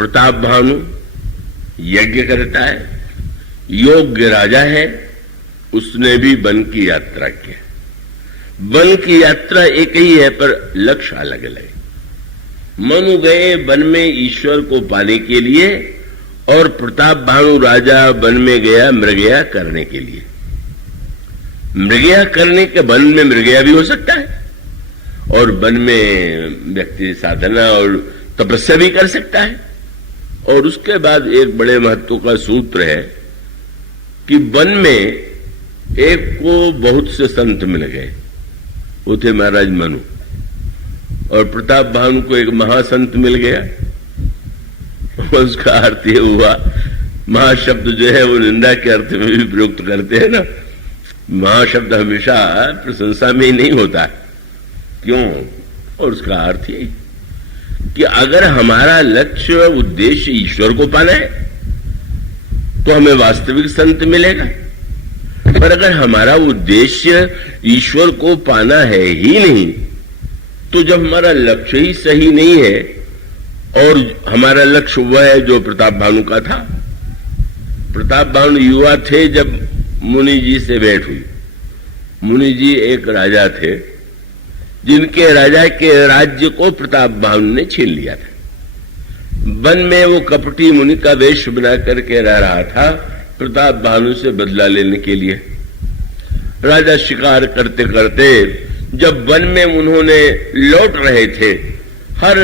प्रताप भानु यज्ञ करता है, योग्य राजा है, उसने भी वन की यात्रा की। वन की यात्रा एक ही है पर लक्ष्य अलग अलग है। मनु गए वन में ईश्वर को पाने के लिए और प्रताप भानु राजा वन में गया मृगया करने के लिए। मृगया करने के वन में मृगया भी हो सकता है और वन में व्यक्ति साधना और तपस्या भी कर सकता है। और उसके बाद एक बड़े महत्व का सूत्र है कि वन में एक को बहुत से संत मिल गए, वो थे महाराज मनु, और प्रताप भानु को एक महासंत मिल गया। उसका अर्थ ये हुआ, महाशब्द जो है वो निंदा के अर्थ में भी प्रयुक्त करते हैं ना। महाशब्द हमेशा प्रशंसा में ही नहीं होता है, क्यों? और उसका अर्थ यही कि अगर हमारा लक्ष्य उद्देश्य ईश्वर को पाना है तो हमें वास्तविक संत मिलेगा, पर अगर हमारा उद्देश्य ईश्वर को पाना है ही नहीं, तो जब हमारा लक्ष्य ही सही नहीं है, और हमारा लक्ष्य वह है जो प्रताप भानु का था। प्रताप भानु युवा थे जब मुनि जी से भेंट हुई। मुनि जी एक राजा थे जिनके राजा के राज्य को प्रताप भानु ने छीन लिया था। वन में वो कपटी मुनि का वेश बना करके रह रहा था प्रताप भानु से बदला लेने के लिए। राजा शिकार करते करते जब वन में उन्होंने लौट रहे थे, हर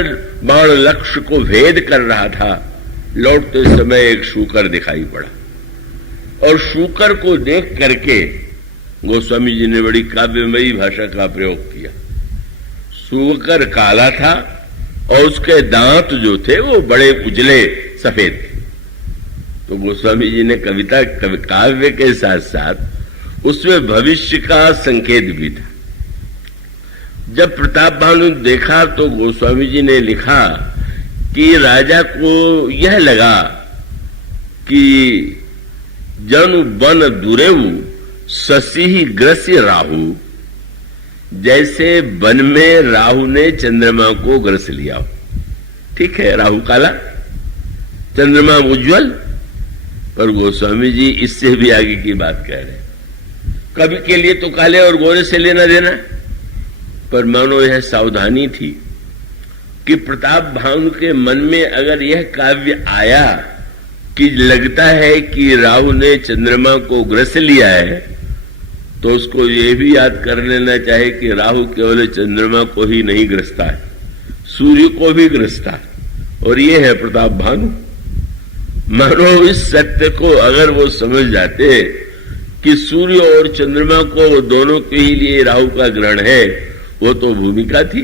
बाण लक्ष्य को भेद कर रहा था। लौटते समय एक शूकर दिखाई पड़ा और शूकर को देख करके गोस्वामी जी ने बड़ी काव्यमयी भाषा का प्रयोग किया। शूकर काला था और उसके दांत जो थे वो बड़े उजले सफेद थे। तो गोस्वामी जी ने कविता काव्य के साथ साथ उसमें भविष्य का संकेत भी था। जब प्रताप भानु देखा तो गोस्वामी जी ने लिखा कि राजा को यह लगा कि जनु बन दुरेऊ ससी ग्रस्य राहु, जैसे वन में राहु ने चंद्रमा को ग्रस लिया हो। ठीक है, राहु काला, चंद्रमा उज्जवल, पर गोस्वामी जी इससे भी आगे की बात कह रहे हैं। कवि के लिए तो काले और गोरे से लेना देना, पर मानो यह सावधानी थी कि प्रताप भानु के मन में अगर यह काव्य आया कि लगता है कि राहु ने चंद्रमा को ग्रस लिया है, तो उसको ये भी याद कर लेना चाहिए कि राहु केवल चंद्रमा को ही नहीं ग्रसता है, सूर्य को भी ग्रसता है, और ये है प्रताप भानु। मानो इस सत्य को अगर वो समझ जाते कि सूर्य और चंद्रमा को दोनों के ही लिए राहु का ग्रहण है, वो तो भूमिका थी।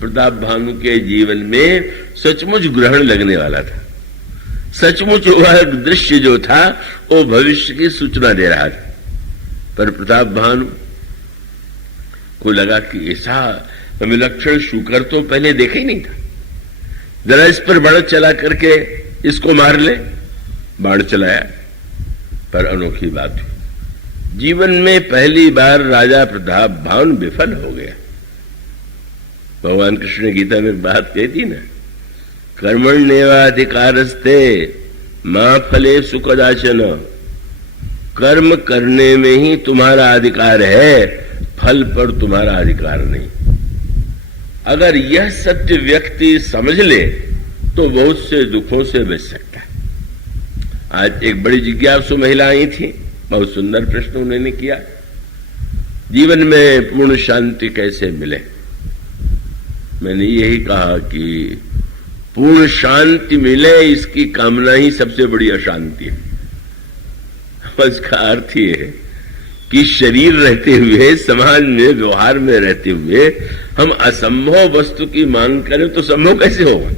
प्रताप भानु के जीवन में सचमुच ग्रहण लगने वाला था। सचमुच वह दृश्य जो था वो भविष्य की सूचना दे रहा था। पर प्रताप भानु को लगा कि ऐसा विलक्षण शूकर तो पहले देखा ही नहीं था, जरा इस पर बाण चला करके इसको मार ले। बाण चलाया, पर अनोखी बात हुई, जीवन में पहली बार राजा प्रताप भानु विफल हो गया। भगवान कृष्ण ने गीता में बात कही थी ना, कर्मण्येवाधिकारस्ते मां फले सुखदाचन, कर्म करने में ही तुम्हारा अधिकार है, फल पर तुम्हारा अधिकार नहीं। अगर यह सत्य व्यक्ति समझ ले तो बहुत से दुखों से बच सकता है। आज एक बड़ी जिज्ञासु महिला आई थी, बहुत सुंदर प्रश्न उन्होंने किया, जीवन में पूर्ण शांति कैसे मिले। मैंने यही कहा कि पूर्ण शांति मिले इसकी कामना ही सबसे बड़ी अशांति है। इसका अर्थ ये है कि शरीर रहते हुए, समाज में व्यवहार में रहते हुए हम असंभव वस्तु की मांग करें तो संभव कैसे होगा।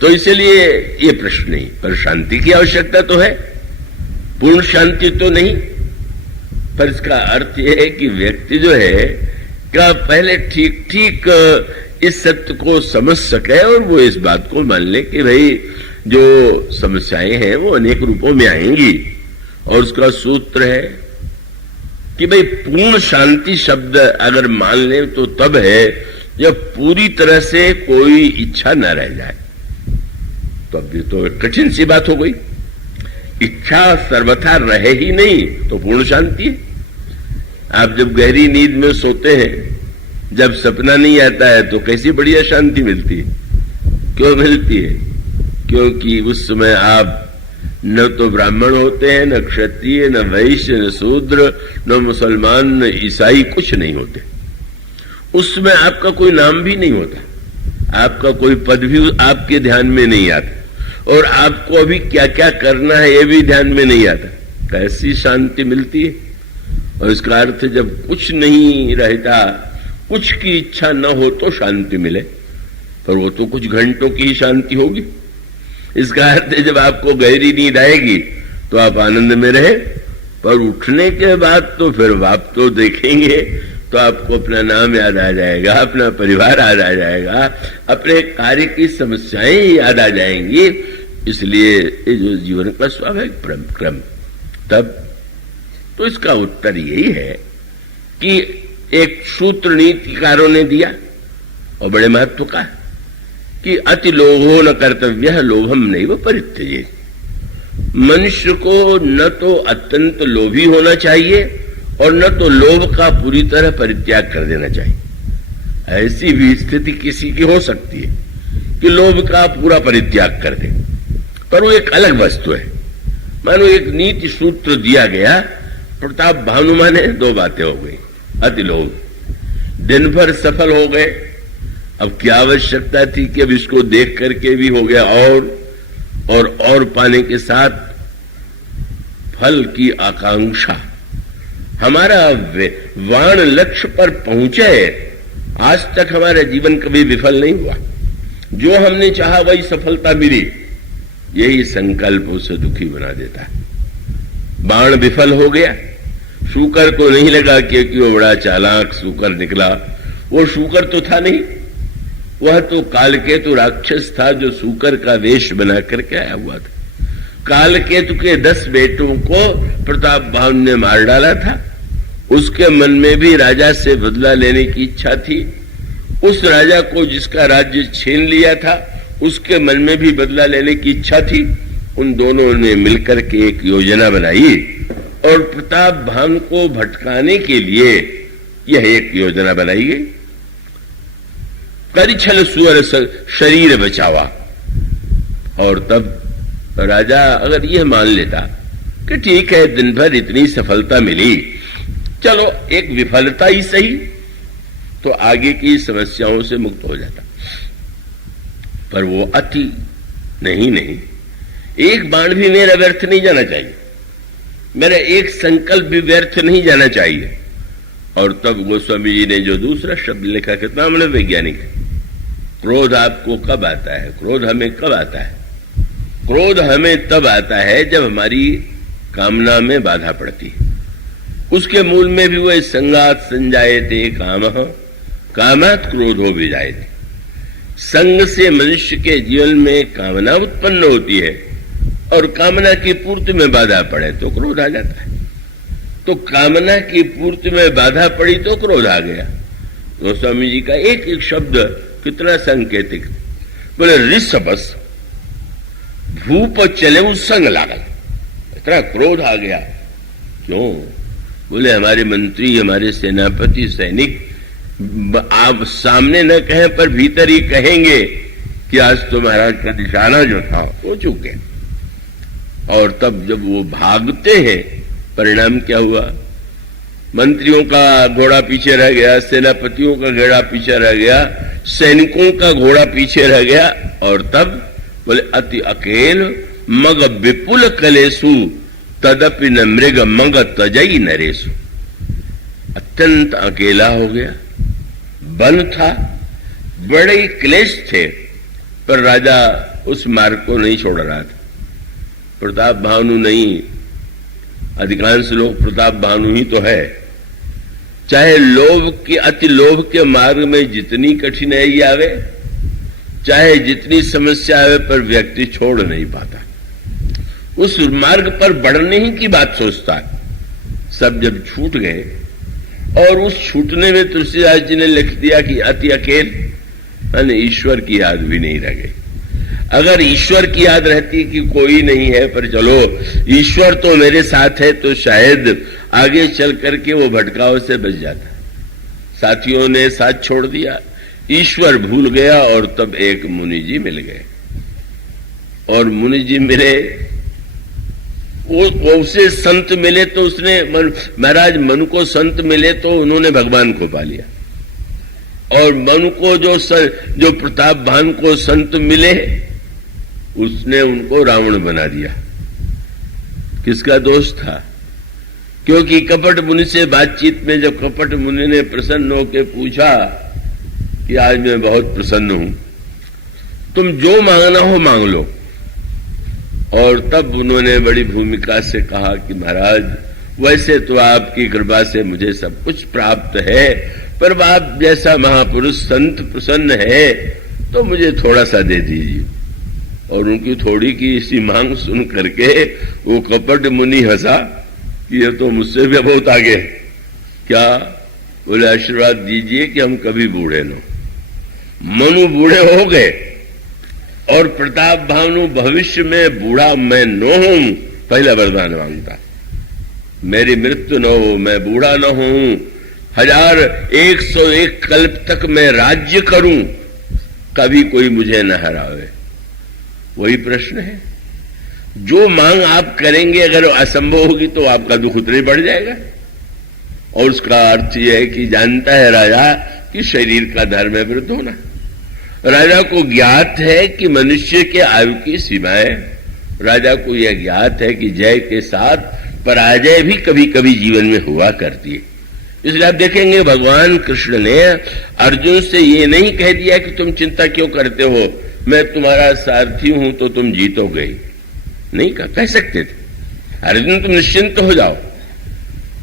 तो इसलिए ये प्रश्न नहीं, पर शांति की आवश्यकता तो है, पूर्ण शांति तो नहीं। पर इसका अर्थ यह है कि व्यक्ति जो है क्या पहले ठीक ठीक इस सत्य को समझ सके और वो इस बात को मान ले कि भाई जो समस्याएं हैं वो अनेक रूपों में आएंगी, और उसका सूत्र है कि भाई पूर्ण शांति शब्द अगर मान ले तो तब है जब पूरी तरह से कोई इच्छा न रह जाए। तो अब ये तो कठिन सी बात हो गई। इच्छा सर्वथा रहे ही नहीं तो पूर्ण शांति है। आप जब गहरी नींद में सोते हैं, जब सपना नहीं आता है तो कैसी बढ़िया शांति मिलती है। क्यों मिलती है? क्योंकि उस समय आप न तो ब्राह्मण होते हैं, न क्षत्रिय, न वैश्य, न शूद्र, न मुसलमान, न ईसाई, कुछ नहीं होते। उसमें आपका कोई नाम भी नहीं होता, आपका कोई पद भी आपके ध्यान में नहीं आता, और आपको अभी क्या क्या करना है ये भी ध्यान में नहीं आता। कैसी शांति मिलती है। और इसका अर्थ जब कुछ नहीं रहता, कुछ की इच्छा न हो तो शांति मिले, पर वो तो कुछ घंटों की ही शांति होगी। इसका अर्थ है जब आपको गहरी नींद आएगी तो आप आनंद में रहे, पर उठने के बाद तो फिर आप तो देखेंगे तो आपको अपना नाम याद आ जाएगा, अपना परिवार याद आ जाएगा, अपने कार्य की समस्याएं याद आ जाएंगी। इसलिए ये जो जीवन का स्वाभाविक क्रम, तब तो इसका उत्तर यही है कि एक सूत्र नीतिकारों ने दिया और बड़े महत्व का, कि अति लोभो न कर्तव्य लोभम नैव परित्यजेत्। मनुष्य को न तो अत्यंत लोभी होना चाहिए और न तो लोभ का पूरी तरह परित्याग कर देना चाहिए। ऐसी भी स्थिति किसी की हो सकती है कि लोभ का पूरा परित्याग कर दे, पर वो एक अलग वस्तु है। मानो एक नीति सूत्र दिया गया, प्रताप भानुमा ने दो बातें हो गई। अति लोभ, दिन भर सफल हो गए, अब क्या आवश्यकता थी कि अब इसको देख करके भी हो गया, और पाने के साथ फल की आकांक्षा। हमारा वाण लक्ष्य पर पहुंचे, आज तक हमारा जीवन कभी विफल नहीं हुआ। जो हमने चाहा वही सफलता मिली, यही संकल्प उसे दुखी बना देता है। बाण विफल हो गया, शूकर को नहीं लगा क्योंकि वो बड़ा चालाक शूकर निकला। वो शूकर तो था नहीं, वह तो कालकेतु राक्षस था जो शूकर का वेश बना करके आया हुआ था। कालकेतु के 10 बेटों को प्रताप भानु ने मार डाला था। उसके मन में भी राजा से बदला लेने की इच्छा थी। उस राजा को जिसका राज्य छीन लिया था, उसके मन में भी बदला लेने की इच्छा थी। उन दोनों ने मिलकर के एक योजना बनाई और प्रताप भानु को भटकाने के लिए यह एक योजना बनाई गई। करिछल सुअर शरीर बचावा। और तब राजा अगर यह मान लेता कि ठीक है, दिन भर इतनी सफलता मिली, चलो एक विफलता ही सही, तो आगे की समस्याओं से मुक्त हो जाता। पर वो अति नहीं, एक बाण भी मेरा व्यर्थ नहीं जाना चाहिए, मेरा एक संकल्प भी व्यर्थ नहीं जाना चाहिए। और तब गोस्वामी जी ने जो दूसरा शब्द लिखा, कितना बड़े वैज्ञानिक है। क्रोध आपको कब आता है? क्रोध हमें कब आता है? क्रोध हमें तब आता है जब हमारी कामना में बाधा पड़ती है। उसके मूल में भी वह संगात संजायते कामः कामात् क्रोधो विजायते। संग से मनुष्य के जीवन में कामना उत्पन्न होती है और कामना की पूर्ति में बाधा पड़े तो क्रोध आ जाता है। तो कामना की पूर्ति में बाधा पड़ी तो क्रोध आ गया। गोस्वामी जी का एक एक शब्द कितना सांकेतिक। बोले ऋषभस भूप चले उस संग लागल, इतना क्रोध आ गया। क्यों? बोले हमारे मंत्री, हमारे सेनापति, सैनिक आप सामने न कहें पर भीतर ही कहेंगे कि आज तो महाराज का निशाना जो था वो चूक गया। और तब जब वो भागते हैं, परिणाम क्या हुआ? मंत्रियों का घोड़ा पीछे रह गया, सेनापतियों का घोड़ा पीछे रह गया, सैनिकों का घोड़ा पीछे रह गया। और तब बोले अति अकेल मग विपुल कलेसु तदपि न मृग मग तजई नरेसु। अत्यंत अकेला हो गया, वन था, बड़े क्लेश थे, पर राजा उस मार्ग को नहीं छोड़ रहा था। प्रताप भानु नहीं, अधिकांश लोग प्रताप भानु ही तो है। चाहे लोभ के, अति लोभ के मार्ग में जितनी कठिनाई आवे, चाहे जितनी समस्या आवे, पर व्यक्ति छोड़ नहीं पाता। उस मार्ग पर बढ़ने ही की बात सोचता है। सब जब छूट गए, और उस छूटने में तुलसीदास जी ने लिख दिया कि अति अकेल, ईश्वर की याद भी नहीं रह गई। अगर ईश्वर की याद रहती कि कोई नहीं है, पर चलो ईश्वर तो मेरे साथ है, तो शायद आगे चल करके वो भटकाव से बच जाता। साथियों ने साथ छोड़ दिया, ईश्वर भूल गया, और तब एक मुनि जी मिल गए। और मुनि जी मिले, उसे संत मिले तो उसने महाराज मनु को संत मिले तो उन्होंने भगवान को पा लिया, और मनु को जो प्रताप भान को संत मिले उसने उनको रावण बना दिया। किसका दोष था? क्योंकि कपट मुनि से बातचीत में जब कपट मुनि ने प्रसन्न होकर पूछा कि आज मैं बहुत प्रसन्न हूं, तुम जो मांगना हो मांग लो, और तब उन्होंने बड़ी भूमिका से कहा कि महाराज वैसे तो आपकी कृपा से मुझे सब कुछ प्राप्त है, पर आप जैसा महापुरुष संत प्रसन्न है तो मुझे थोड़ा सा दे दीजिए। और उनकी थोड़ी की इसी मांग सुन करके वो कपट मुनि हंसा कि ये तो मुझसे भी बहुत आगे है। क्या? बोले आशीर्वाद दीजिए कि हम कभी बूढ़े न हो। मनु बूढ़े हो गए, और प्रताप भानु भविष्य में बूढ़ा मैं न हूं, पहला वरदान मांगता, मेरी मृत्यु न हो, मैं बूढ़ा न हूं, 1101 कल्प तक मैं राज्य करूं, कभी कोई मुझे न हरावे। वही प्रश्न है, जो मांग आप करेंगे अगर असंभव होगी तो आपका दुख उतना ही बढ़ जाएगा। और उसका अर्थ यह है कि जानता है राजा कि शरीर का धर्म है वृद्ध होना। राजा को ज्ञात है कि मनुष्य के आयु की सीमाएं, राजा को यह ज्ञात है कि जय के साथ पराजय भी कभी कभी जीवन में हुआ करती है। इसलिए आप देखेंगे भगवान कृष्ण ने अर्जुन से ये नहीं कह दिया कि तुम चिंता क्यों करते हो, मैं तुम्हारा सारथी हूं तो तुम जीतोगे, नहीं कह सकते थे। अर्जुन तुम निश्चिंत हो जाओ,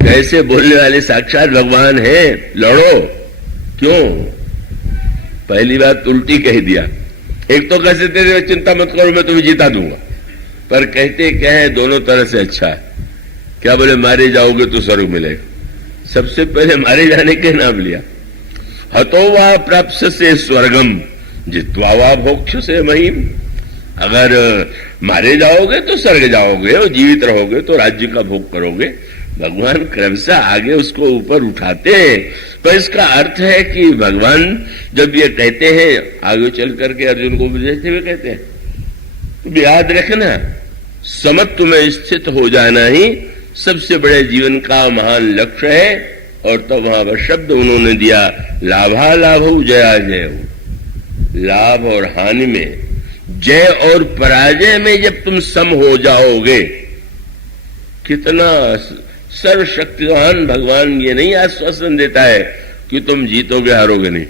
कैसे बोलने वाले साक्षात भगवान हैं, लड़ो। क्यों? पहली बात उल्टी कह दिया। एक तो कह सकते थे चिंता मत करो मैं तुम्हें जिता दूंगा, पर कहते क्या है दोनों तरह से अच्छा है। क्या बोले? मारे जाओगे तो स्वर्ग मिलेगा। सबसे पहले मारे जाने के नाम लिया। हतो वा प्राप्त से स्वर्गम जित्वा वा भोक्ष से महिम। अगर मारे जाओगे तो स्वर्ग जाओगे, और जीवित रहोगे तो राज्य का भोग करोगे। भगवान क्रमशः आगे उसको ऊपर उठाते हैं। तो इसका अर्थ है कि भगवान जब ये कहते हैं, आगे चल करके अर्जुन को बुझाते हुए कहते हैं, तुम याद रखना समत्व में स्थित हो जाना ही सबसे बड़े जीवन का महान लक्ष्य है। और तब वहां पर शब्द उन्होंने दिया, लाभा लाभो जया जय। लाभ और हानि में, जय और पराजय में जब तुम सम हो जाओगे, कितना सर्वशक्तिवान भगवान ये नहीं आश्वासन देता है कि तुम जीतोगे हारोगे नहीं।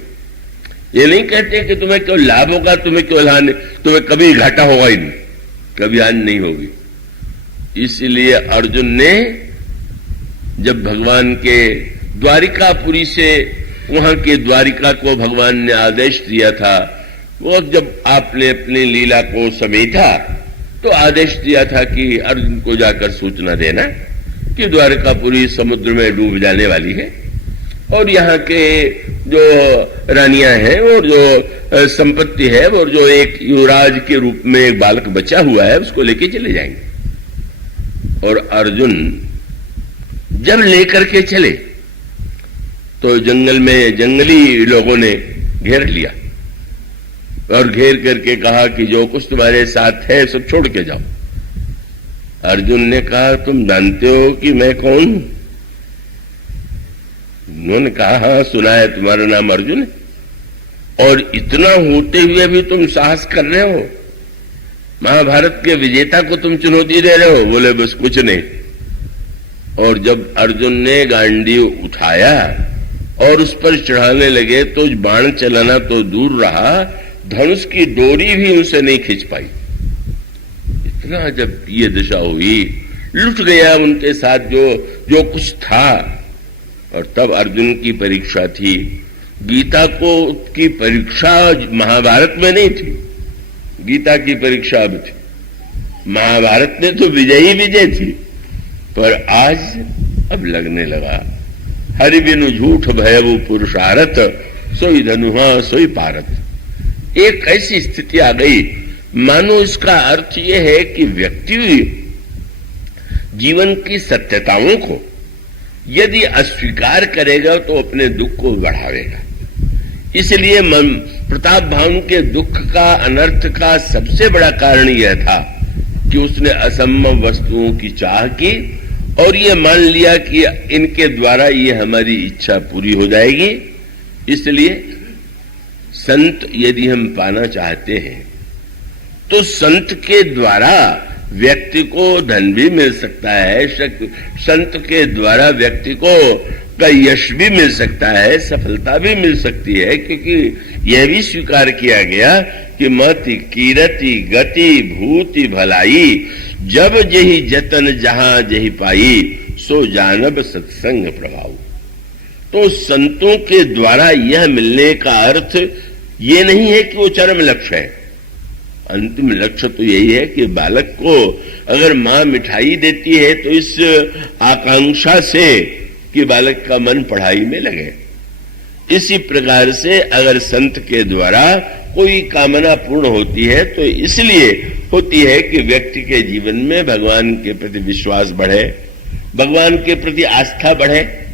ये नहीं कहते कि तुम्हें क्यों लाभ होगा, तुम्हें क्यों हानि, तुम्हें कभी घाटा होगा ही नहीं, कभी हानि नहीं होगी। इसलिए अर्जुन ने जब भगवान के द्वारिकापुरी से वहां के द्वारिका को भगवान ने आदेश दिया था, वो जब आपने अपनी लीला को समेटा तो आदेश दिया था कि अर्जुन को जाकर सूचना देना कि द्वारिकापुरी समुद्र में डूब जाने वाली है, और यहाँ के जो रानियां हैं और जो संपत्ति है और जो एक युवराज के रूप में एक बालक बचा हुआ है उसको लेके चले जाएंगे। और अर्जुन जब लेकर के चले तो जंगल में जंगली लोगों ने घेर लिया और घेर करके कहा कि जो कुछ तुम्हारे साथ है सब छोड़ के जाओ। अर्जुन ने कहा तुम जानते हो कि मैं कौन हूं? उन्होंने कहा हाँ सुना है तुम्हारा नाम अर्जुन है, और इतना होते हुए भी तुम साहस कर रहे हो, महाभारत के विजेता को तुम चुनौती दे रहे हो। बोले बस कुछ नहीं। और जब अर्जुन ने गांडीव उठाया और उस पर चढ़ाने लगे तो बाण चलाना तो दूर रहा, धनुष की डोरी भी उनसे नहीं खींच पाई। इतना जब ये दशा हुई, लुट गया उनके साथ जो कुछ था। और तब अर्जुन की परीक्षा थी। गीता को की परीक्षा महाभारत में नहीं थी, गीता की परीक्षा अब थी। महाभारत में तो विजयी विजय थी, पर आज अब लगने लगा हरि बिनु झूठ भयवु पुरुषारथ, सोई धनुहा सोई पारत। एक ऐसी स्थिति आ गई मानो इसका अर्थ यह है कि व्यक्ति जीवन की सत्यताओं को यदि अस्वीकार करेगा तो अपने दुख को बढ़ावेगा। इसलिए प्रताप भानु के दुख का, अनर्थ का सबसे बड़ा कारण यह था कि उसने असंभव वस्तुओं की चाह की और ये मान लिया कि इनके द्वारा ये हमारी इच्छा पूरी हो जाएगी। इसलिए संत यदि हम पाना चाहते हैं तो संत के द्वारा व्यक्ति को धन भी मिल सकता है, संत के द्वारा व्यक्ति को का यश भी मिल सकता है, सफलता भी मिल सकती है, क्योंकि यह भी स्वीकार किया गया कि मति कीरति गति भूति भलाई, जब जही जतन जहां जही पाई, सो जानब सत्संग प्रभाव। तो संतों के द्वारा यह मिलने का अर्थ ये नहीं है कि वो चरम लक्ष्य है। अंतिम लक्ष्य तो यही है कि बालक को अगर मां मिठाई देती है तो इस आकांक्षा से कि बालक का मन पढ़ाई में लगे। इसी प्रकार से अगर संत के द्वारा कोई कामना पूर्ण होती है तो इसलिए होती है कि व्यक्ति के जीवन में भगवान के प्रति विश्वास बढ़े, भगवान के प्रति आस्था बढ़े।